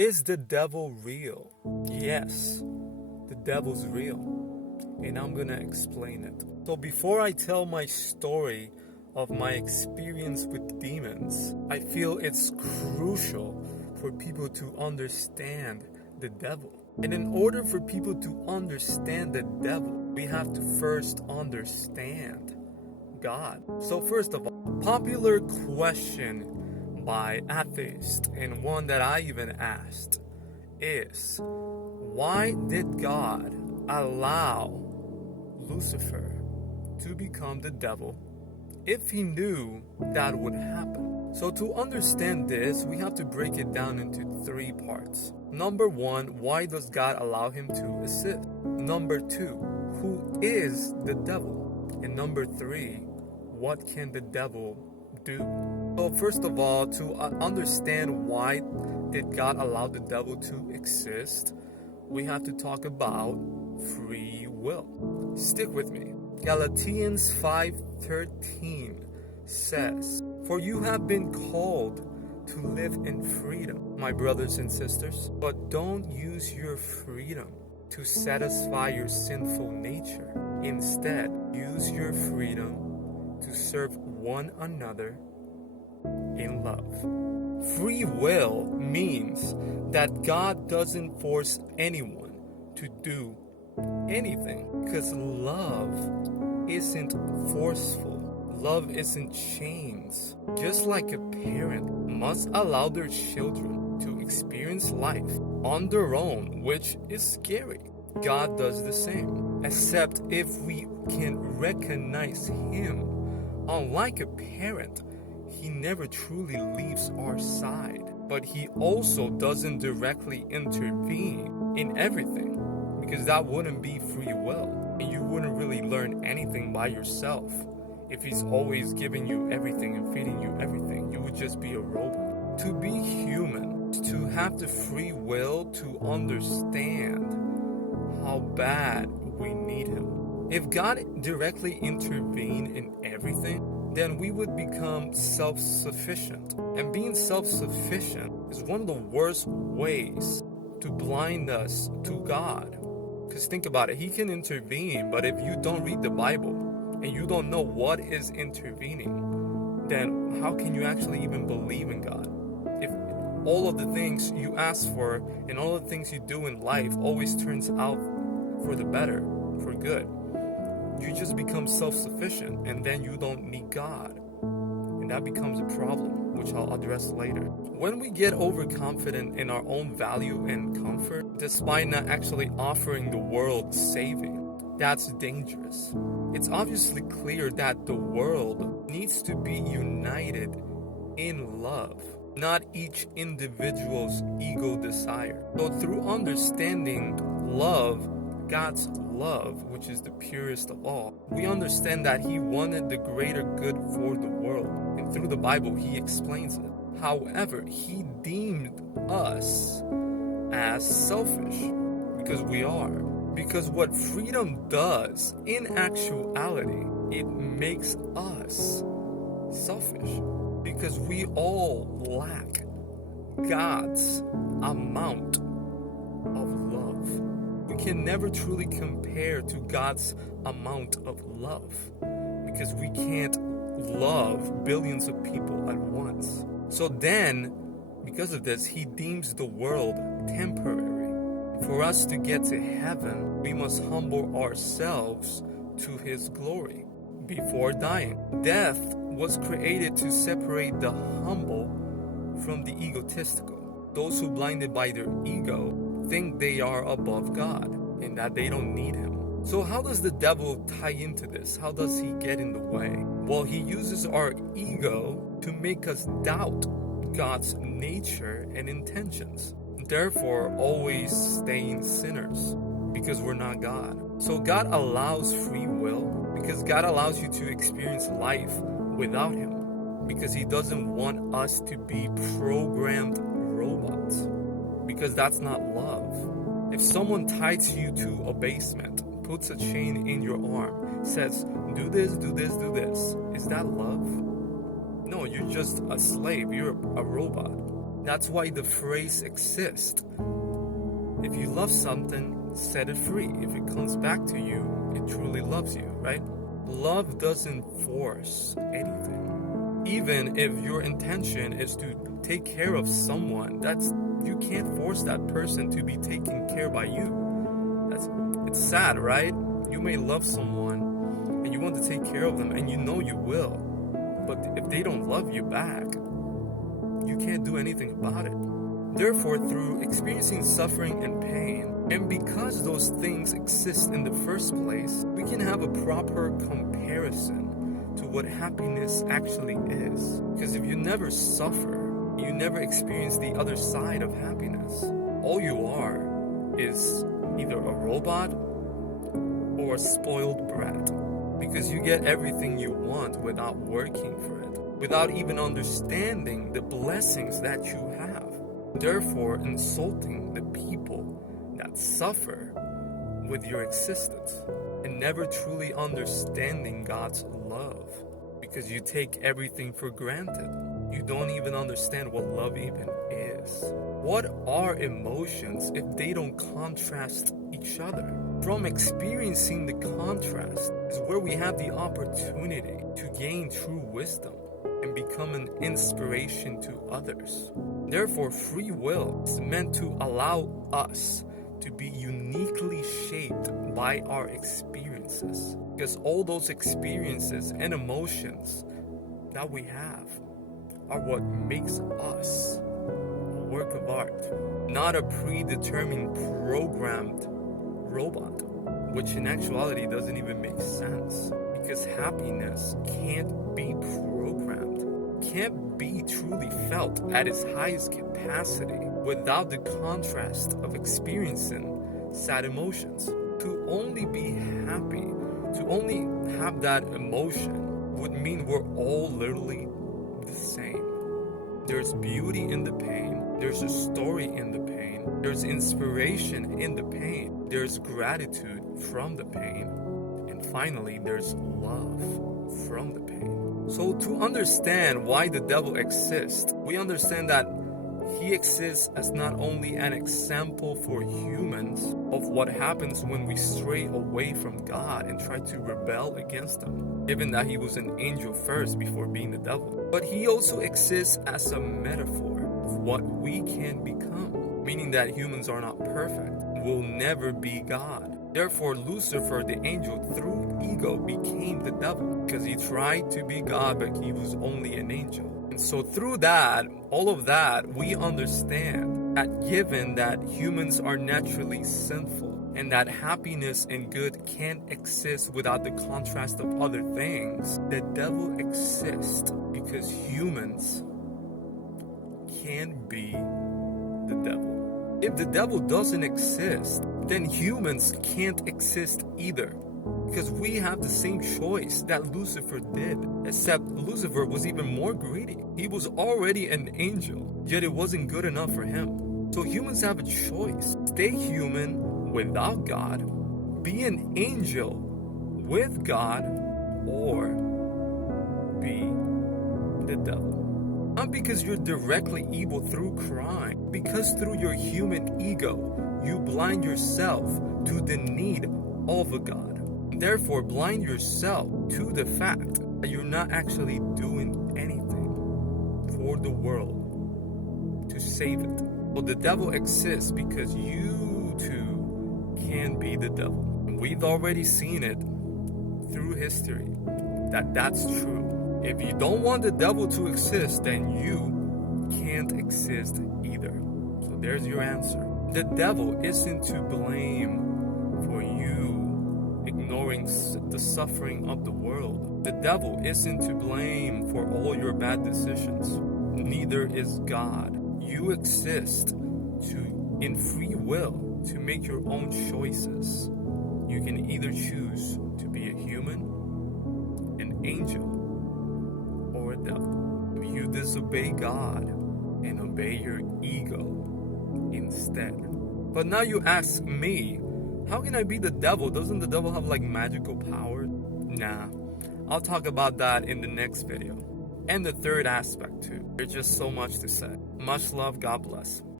Is the devil real? Yes, the devil's real, and I'm gonna explain it. So before I tell my story of my experience with demons, I feel it's crucial for people to understand the devil. And in order for people to understand the devil, we have to first understand God. So first of all, popular question by atheists, and one that I even asked, is why did God allow Lucifer to become the devil if he knew that would happen? So to understand this, we have to break it down into 3 parts. Number 1, why does God allow him to assist? Number 2, who is the devil? And number 3, what can the devil do? So first of all, to understand why did God allow the devil to exist, we have to talk about free will. Stick with me. Galatians 5:13 says, "For you have been called to live in freedom, my brothers and sisters, but don't use your freedom to satisfy your sinful nature. Instead, use your freedom to serve one another in love." Free will means that God doesn't force anyone to do anything, because love isn't forceful. Love isn't chains. Just like a parent must allow their children to experience life on their own, which is scary, God does the same, except if we can recognize Him. Unlike a parent, He never truly leaves our side, but He also doesn't directly intervene in everything, because that wouldn't be free will, and you wouldn't really learn anything by yourself. If He's always giving you everything and feeding you everything, you would just be a robot. To be human, to have the free will to understand how bad we need Him. If God directly intervened in everything, then we would become self-sufficient. And being self-sufficient is one of the worst ways to blind us to God. Because think about it, He can intervene, but if you don't read the Bible and you don't know what is intervening, then how can you actually even believe in God? If all of the things you ask for and all of the things you do in life always turns out for the better, for good, you just become self-sufficient, and then you don't need God. And that becomes a problem, which I'll address later. When we get overconfident in our own value and comfort, despite not actually offering the world saving, that's dangerous. It's obviously clear that the world needs to be united in love, not each individual's ego desire. So through understanding love, God's love, which is the purest of all, we understand that He wanted the greater good for the world. And through the Bible, He explains it. However, He deemed us as selfish, because we are. Because what freedom does, in actuality, it makes us selfish. Because we all lack God's amount of love. We can never truly compare to God's amount of love, because we can't love billions of people at once. So then, because of this, He deems the world temporary. For us to get to heaven, we must humble ourselves to His glory before dying. Death was created to separate the humble from the egotistical. Those who, blinded by their ego, think they are above God and that they don't need Him. So how does the devil tie into this? How does he get in the way? Well, he uses our ego to make us doubt God's nature and intentions. Therefore, always staying sinners, because we're not God. So God allows free will because God allows you to experience life without Him, because He doesn't want us to be programmed robots, because that's not love. If someone ties you to a basement, puts a chain in your arm, says, do this, do this, do this, is that love? No, you're just a slave. You're a robot. That's why the phrase exists. If you love something, set it free. If it comes back to you, it truly loves you, right? Love doesn't force anything. Even if your intention is to take care of someone, you can't force that person to be taken care by you. It's sad, right? You may love someone and you want to take care of them, and you know you will. But if they don't love you back, you can't do anything about it. Therefore, through experiencing suffering and pain, and because those things exist in the first place, we can have a proper comparison to what happiness actually is. Because if you never suffer, you never experience the other side of happiness. All you are is either a robot or a spoiled brat. Because you get everything you want without working for it, without even understanding the blessings that you have. Therefore, insulting the people that suffer with your existence and never truly understanding God's love, because you take everything for granted. You don't even understand what love even is. What are emotions if they don't contrast each other? From experiencing the contrast is where we have the opportunity to gain true wisdom and become an inspiration to others. Therefore, free will is meant to allow us to be uniquely shaped by our experiences. Because all those experiences and emotions that we have are what makes us a work of art, not a predetermined, programmed robot, which in actuality doesn't even make sense. Because happiness can't be programmed, can't be truly felt at its highest capacity without the contrast of experiencing sad emotions. To only be happy, to only have that emotion would mean we're all literally the same. There's beauty in the pain, there's a story in the pain, there's inspiration in the pain, there's gratitude from the pain, and finally there's love from the pain. So to understand why the devil exists, we understand that he exists as not only an example for humans of what happens when we stray away from God and try to rebel against him, given that he was an angel first before being the devil, but he also exists as a metaphor of what we can become, meaning that humans are not perfect, will never be God. Therefore, Lucifer, the angel, through ego became the devil because he tried to be God, but he was only an angel. And so through that, all of that, we understand that given that humans are naturally sinful and that happiness and good can't exist without the contrast of other things, the devil exists because humans can be the devil. If the devil doesn't exist, then humans can't exist either. Because we have the same choice that Lucifer did, except Lucifer was even more greedy. He was already an angel, yet it wasn't good enough for him. So humans have a choice. Stay human without God, be an angel with God, or be the devil. Not because you're directly evil through crime, because through your human ego, you blind yourself to the need of a God. Therefore, blind yourself to the fact that you're not actually doing anything for the world to save it. Well, the devil exists because you too can be the devil. And we've already seen it through history that that's true. If you don't want the devil to exist, then you can't exist either. So there's your answer. The devil isn't to blame for you ignoring the suffering of the world. The devil isn't to blame for all your bad decisions. Neither is God. You exist in free will to make your own choices. You can either choose to be a human, an angel, or a devil. If you disobey God and obey your ego instead. But now you ask me, how can I be the devil? Doesn't the devil have like magical powers? Nah, I'll talk about that in the next video. and the third aspect too. There's just so much to say. Much love. God bless.